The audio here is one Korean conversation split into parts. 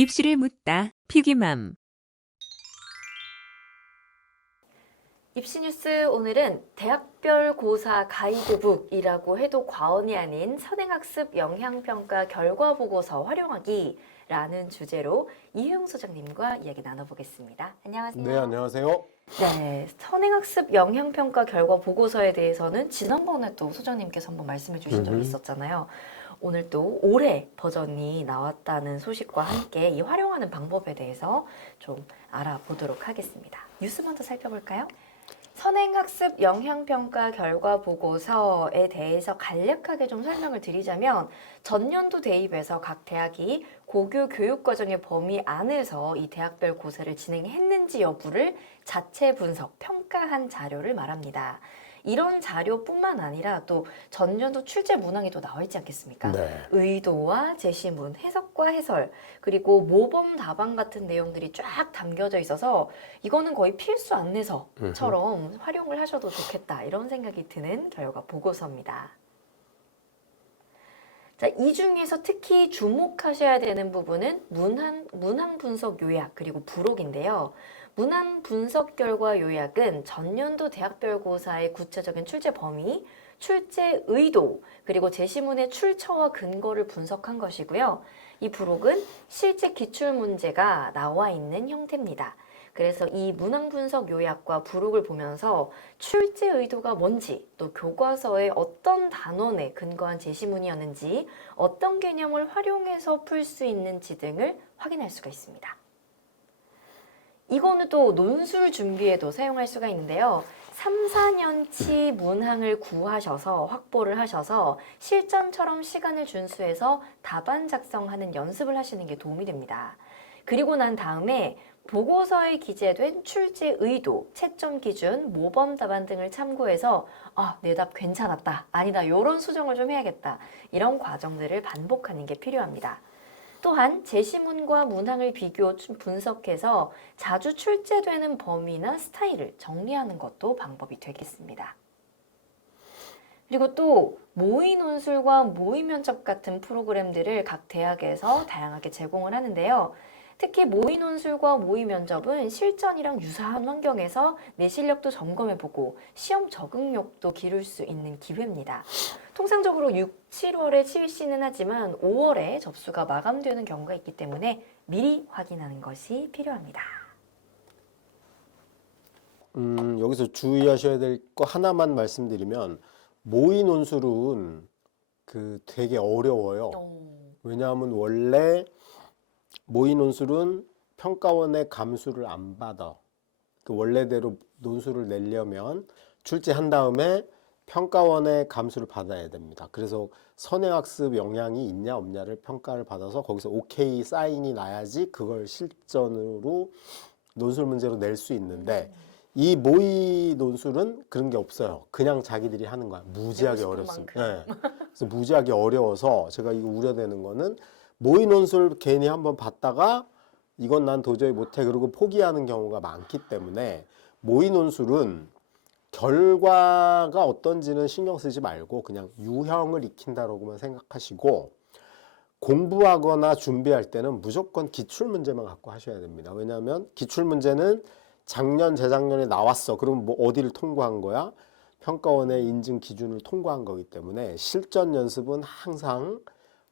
입시를 묻다. 피기맘. 입시뉴스 오늘은 대학별 고사 가이드북이라고 해도 과언이 아닌 선행학습 영향평가 결과보고서 활용하기라는 주제로 이효영 소장님과 이야기 나눠보겠습니다. 안녕하세요. 네, 안녕하세요. 네, 선행학습 영향평가 결과보고서에 대해서는 지난번에 또 소장님께서 한번 말씀해 주신 적이 있었잖아요. 오늘 또 올해 버전이 나왔다는 소식과 함께 이 활용하는 방법에 대해서 좀 알아보도록 하겠습니다. 뉴스 먼저 살펴볼까요? 선행학습 영향평가 결과 보고서에 대해서 간략하게 좀 설명을 드리자면 전년도 대입에서 각 대학이 고교 교육과정의 범위 안에서 이 대학별 고사를 진행했는지 여부를 자체 분석, 평가한 자료를 말합니다. 이런 자료뿐만 아니라 또 전년도 출제 문항이 또 나와 있지 않겠습니까? 네. 의도와 제시문, 해석과 해설, 그리고 모범 답안 같은 내용들이 쫙 담겨져 있어서 이거는 거의 필수 안내서처럼 활용을 하셔도 좋겠다 이런 생각이 드는 결과 보고서입니다. 자, 이 중에서 특히 주목하셔야 되는 부분은 문항 분석 요약 그리고 부록인데요. 문항 분석 결과 요약은 전년도 대학별 고사의 구체적인 출제 범위, 출제 의도, 그리고 제시문의 출처와 근거를 분석한 것이고요. 이 부록은 실제 기출 문제가 나와 있는 형태입니다. 그래서 이 문항 분석 요약과 부록을 보면서 출제 의도가 뭔지, 또 교과서에 어떤 단원에 근거한 제시문이었는지, 어떤 개념을 활용해서 풀 수 있는지 등을 확인할 수가 있습니다. 이거는 또 논술 준비에도 사용할 수가 있는데요. 3, 4년치 문항을 구하셔서 확보를 하셔서 실전처럼 시간을 준수해서 답안 작성하는 연습을 하시는 게 도움이 됩니다. 그리고 난 다음에 보고서에 기재된 출제 의도, 채점 기준, 모범 답안 등을 참고해서 내 답 괜찮았다, 아니다, 이런 수정을 좀 해야겠다. 이런 과정들을 반복하는 게 필요합니다. 또한 제시문과 문항을 비교 분석해서 자주 출제되는 범위나 스타일을 정리하는 것도 방법이 되겠습니다. 그리고 또 모의 논술과 모의 면접 같은 프로그램들을 각 대학에서 다양하게 제공을 하는데요. 특히 모의 논술과 모의 면접은 실전이랑 유사한 환경에서 내 실력도 점검해보고 시험 적응력도 기를 수 있는 기회입니다. 통상적으로 6, 7월에 실시는 하지만 5월에 접수가 마감되는 경우가 있기 때문에 미리 확인하는 것이 필요합니다. 여기서 주의하셔야 될 거 하나만 말씀드리면 모의 논술은 되게 어려워요. 왜냐하면 원래 모의 논술은 평가원의 감수를 안 받아. 원래대로 논술을 내려면 출제한 다음에 평가원의 감수를 받아야 됩니다. 그래서 선행학습 영향이 있냐 없냐를 평가를 받아서 거기서 오케이 사인이 나야지 그걸 실전으로 논술 문제로 낼 수 있는데 이 모의 논술은 그런 게 없어요. 그냥 자기들이 하는 거야. 무지하게 어렵습니다. 네. 그래서 무지하게 어려워서 제가 이거 우려되는 거는 모의 논술 괜히 한번 봤다가 이건 난 도저히 못해 그러고 포기하는 경우가 많기 때문에 모의 논술은 결과가 어떤지는 신경 쓰지 말고 그냥 유형을 익힌다라고만 생각하시고 공부하거나 준비할 때는 무조건 기출문제만 갖고 하셔야 됩니다. 왜냐하면 기출문제는 작년, 재작년에 나왔어. 그러면 뭐 어디를 통과한 거야? 평가원의 인증 기준을 통과한 거기 때문에 실전 연습은 항상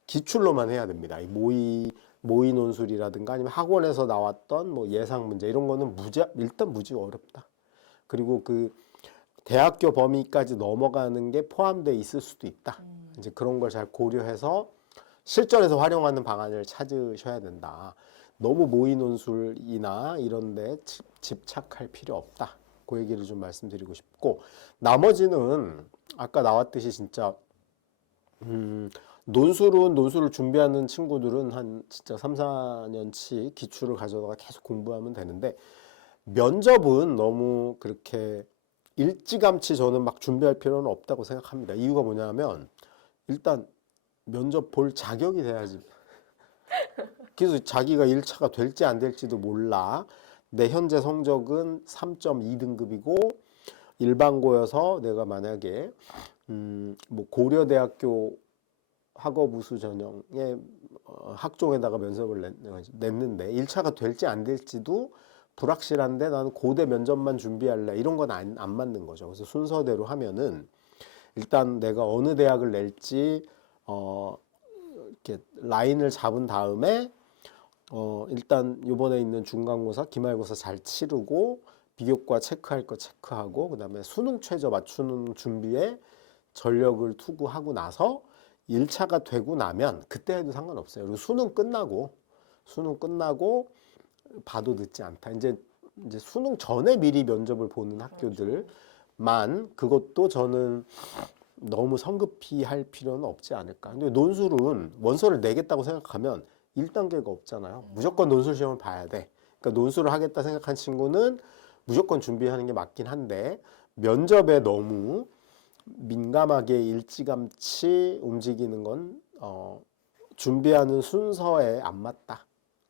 기출로만 해야 됩니다. 이 모의 논술이라든가 아니면 학원에서 나왔던 뭐 예상 문제 이런 거는 일단 무지 어렵다. 그리고 대학교 범위까지 넘어가는 게 포함되어 있을 수도 있다. 이제 그런 걸 잘 고려해서 실전에서 활용하는 방안을 찾으셔야 된다. 너무 모의 논술이나 이런 데 집착할 필요 없다. 그 얘기를 좀 말씀드리고 싶고 나머지는 아까 나왔듯이 진짜 논술을 준비하는 친구들은 한 진짜 3, 4년치 기출을 가져다가 계속 공부하면 되는데 면접은 너무 그렇게 일찌감치 저는 막 준비할 필요는 없다고 생각합니다. 이유가 뭐냐면 일단 면접 볼 자격이 돼야지. 그래서 자기가 1차가 될지 안 될지도 몰라. 내 현재 성적은 3.2등급이고 일반고여서 내가 만약에 뭐 고려대학교 학업 우수 전형의 학종에다가 면접을 냈는데 1차가 될지 안 될지도 불확실한데 나는 고대 면접만 준비할래 이런 건 안 맞는 거죠. 그래서 순서대로 하면은 일단 내가 어느 대학을 낼지 이렇게 라인을 잡은 다음에 일단 이번에 있는 중간고사, 기말고사 잘 치르고 비교과 체크할 거 체크하고 그다음에 수능 최저 맞추는 준비에 전력을 투구하고 나서 1차가 되고 나면 그때 해도 상관없어요. 그리고 수능 끝나고 봐도 늦지 않다. 이제 수능 전에 미리 면접을 보는 학교들만 그것도 저는 너무 성급히 할 필요는 없지 않을까. 근데 논술은 원서를 내겠다고 생각하면 1단계가 없잖아요. 무조건 논술 시험을 봐야 돼. 그러니까 논술을 하겠다 생각한 친구는 무조건 준비하는 게 맞긴 한데 면접에 너무 민감하게 일찌감치 움직이는 건 준비하는 순서에 안 맞다.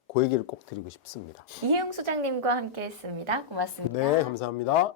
그 얘기를 꼭 드리고 싶습니다. 이혜영 소장님과 함께했습니다. 고맙습니다. 네, 감사합니다.